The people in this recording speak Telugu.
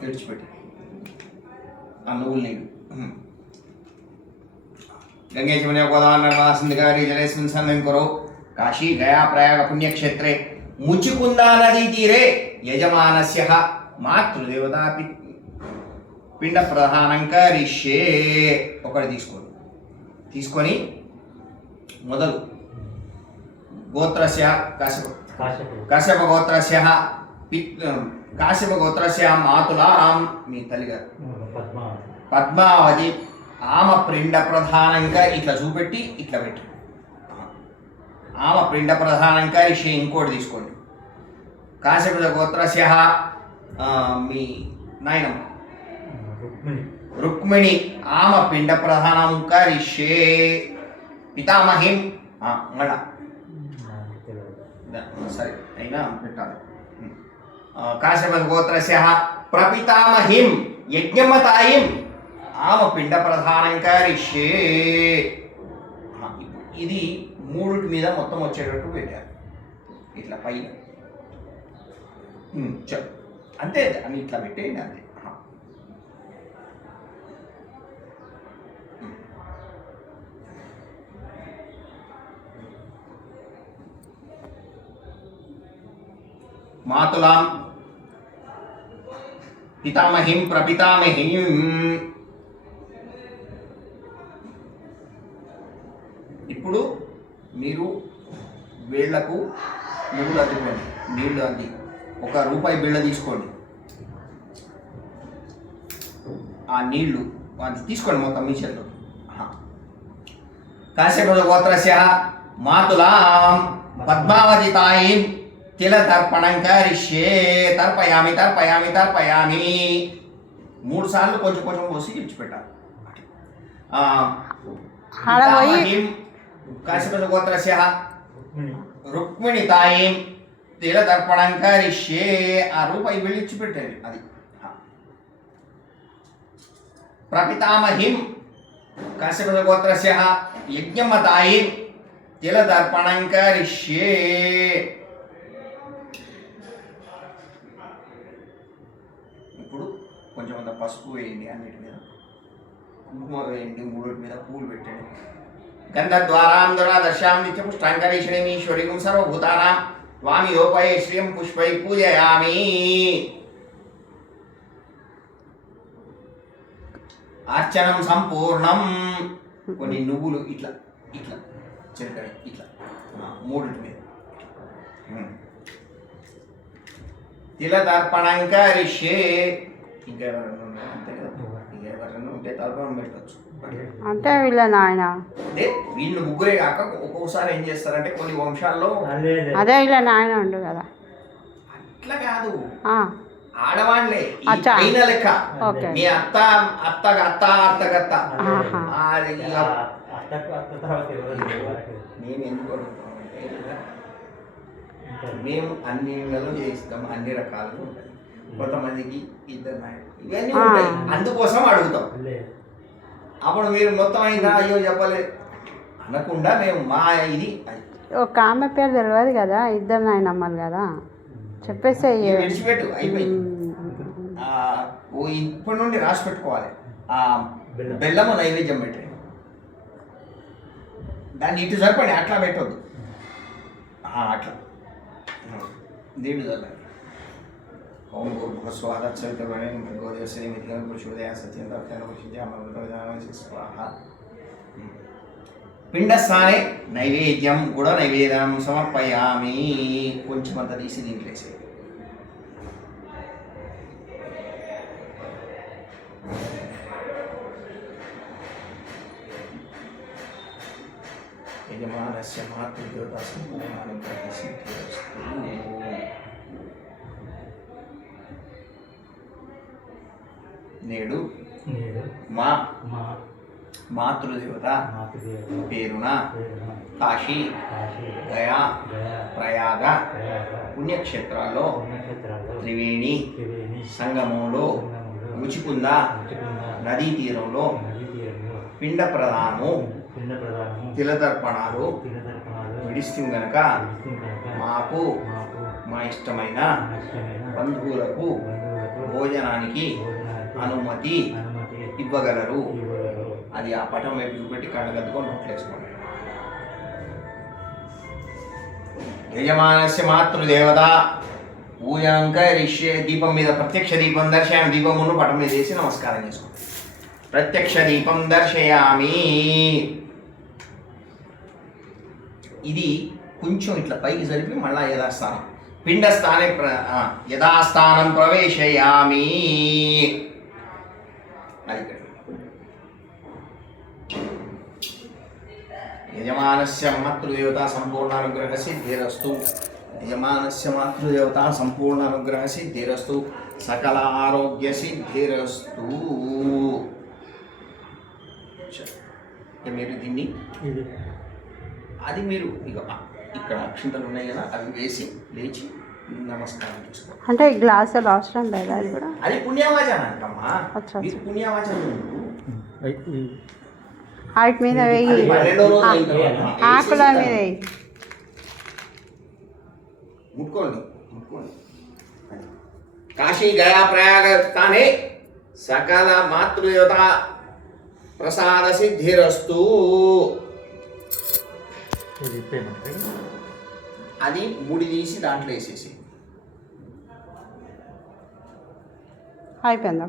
విడిచిపెట్టి ఆ నువ్వుల నీళ్ళు गंगे जमुने गोदावरी नर्मदा सिंधु कावेरी जलेस्मिन् सन्निधिं कुरु काशी गया प्रयाग पुण्यक्षेत्रे मुचिकुंदा नदी तीरे यजमानस्यः मातृदेवता పిండ ప్రధానం కరిష్యే. ఒకటి తీసుకొని మొదలు గోత్రస్య కాశ్యప గోత్రస్య మాతులాం మీ తల్లిగారు పద్మావతి ఆమె పిండ ప్రధానంగా ఇట్లా చూపెట్టి ఇట్లా పెట్టి ఆమె పిండ ప్రధానంగా రిషి. ఇంకోటి తీసుకోండి కాశ్యప గోత్రస్య మీ నాయనమ్మ రుక్మిణి ఆమె పిండ ప్రధానం కరిష్యే. పితామహిం మళ్ళా సరే అయినా పెట్టాలి. కాశ్యప గోత్రస్య ప్రపితామహిం యజ్ఞమతాయిం ఆమె పిండ ప్రధానం కరిష్యే. ఇది మూడుటి మీద మొత్తం వచ్చేటట్టు పెట్టారు ఇట్లా పైన అంతే అని ఇట్లా పెట్టేయండి అంతే. మాతులాం పితామహిం ప్రపితామహిం. ఇప్పుడు మీరు వీళ్లకు నువ్వులు అద్దుకోండి, నీళ్లు అంది. ₹1 బిళ్ళ తీసుకోండి, ఆ నీళ్లు అది తీసుకోండి మొత్తం మీ చేతిలో. కాశ్యప గోత్రస్య మాతులాం పద్మావతి తాయిం తిల తర్పణం కరిష్యే. తర్పయామి 3 సార్లు కొంచెం పోసి విడిచిపెట్టాలి. కాశ్యప గోత్రస్య రుక్మిణి తాయిం తిల తర్పణం కరిష్యే. ఆ ₹1 బిళ్ళ ఇచ్చిపెట్టండి అది. ప్రపితామహిం కాశ్యప గోత్రస్య యజ్ఞమతాయిం తిల తర్పణం కరిష్యే. ఇప్పుడు కొంచెం అంత పసుపు వేయండి, అన్నిటి మీద కుంకుమ వేయండి, 3 మీద పూలు పెట్టండి. గంధద్వారాంధ్ర దర్శాం నిత్యం పుష్టాంకరీషణీమీశ్వరీం సర్వభూతానాం స్వామి యోపయ శ్రియం పుష్పై పూజయామి. అర్చనం సంపూర్ణం. కొన్ని నువ్వులు ఇట్లా ఇట్లా చెరకని ఇట్లా 3 మీద తిల తర్పణం కరిష్యే. ఇంకా ఎవరైనా అంతే కదా, ఇంకా ఎవరైనా ఉంటే తర్పణం పెట్టచ్చు అంటే వీళ్ళ నాయన. అదే వీళ్ళు ముగ్గురే కాక ఒక్కొక్కసారి ఏం చేస్తారంటే కొన్ని వంశాల్లో అదే వీళ్ళ నాయన ఉండు కదా, అట్లా కాదు ఆడవాళ్లే అయిన లెక్క. మీ అత్తగత్త మేము ఎందుకు మేము అన్ని ఇళ్ళలో చేయిస్తాం, అన్ని రకాలుగా ఉంటాయి. కొంతమందికి 2 నాయకులు ఇవన్నీ ఉంటాయి, అందుకోసం అడుగుతాం. అప్పుడు మీరు మొత్తం అయిందా అయ్యో చెప్పలేదు అనకుండా మేము మా ఇది ఒక ఆమె పేరు తెలియదు కదా, 2 నాయనమ్మలు కదా చెప్పేసి విడిచిపెట్టు అయిపోయింది. ఇప్పటి నుండి రాసి పెట్టుకోవాలి. బెల్లము నైవేద్యం పెట్టండి, దాన్ని ఇటు సరిపడి అట్లా పెట్టొద్దు, అట్లా నీళ్ళు చల్లండి. ఓం భూర్భువస్వాదత్సవితుర్వరేణ్యం భర్గో దేవస్య ధీమహి ప్రచోదయాత్ సత్యం స్వాహ. పిండస్థానే నైవేద్యం కూడా నైవేద్యం సమర్పయామి. కొంచెం అంత తీసి దీంట్లో వేసేది. యజమానస్య మాతృదేవతా సంపూర్ణానుగ్రహస్య. నేడు మా మాతృదేవత పేరున కాశీ గయా ప్రయాగ పుణ్యక్షేత్రాల్లో త్రివేణి సంగమంలో ముచికుంద నదీ తీరంలో పిండ ప్రదానము తిలతర్పణాలు విడిస్తుంది గనక మాకు మా ఇష్టమైన బంధువులకు భోజనానికి అనుమతి ఇవ్వగలరు. అది ఆ పటం వైపు చూపెట్టి కళ్ళగద్దుకొని నోట్లు వేసుకోండి. యజమానస్య మాతృదేవత పూజాం కరిష్యే. దీపం మీద ప్రత్యక్ష దీపం దర్శయామి. దీపమును పటం మీద వేసి నమస్కారం చేసుకోండి. ప్రత్యక్ష దీపం దర్శయామి. ఇది కొంచెం ఇట్లా పైకి జరిపి మళ్ళా యథాస్థానం పిండస్థానే యథాస్థానం ప్రవేశయామి. అది ఇక్కడ. యజమానస్య మాతృదేవత సంపూర్ణానుగ్రహ సిద్ధిరస్తు. యజమానస్య మాతృదేవత సంపూర్ణానుగ్రహ సిద్ధిరస్తు. సకల ఆరోగ్య సిద్ధిరస్తు. మీరు దీన్ని అది మీరు ఇక ఇక్కడ అక్షింతలు ఉన్నాయి కదా అవి వేసి లేచి నమస్కారం చేసుకోండి. అంటే ఈ గ్లాసులు అవసరం లేదా? అది కూడా అది పుణ్యవాచన అంటమ్మా. అచ్చా. ఇది పుణ్యవాచన. వాటి మీద వేయి, అది 12వ రోజు అయిన తర్వాత ఆకుల మీద వేయి. ముట్టుకోండి ముట్టుకోండి. కాశీ గయా ప్రయాగ స్థానే సకల మాతృదేవత ప్రసాద సిద్ధిరస్తు. అది ముడి తీసి దాంట్లో వేసేసి అయిపోయిందా?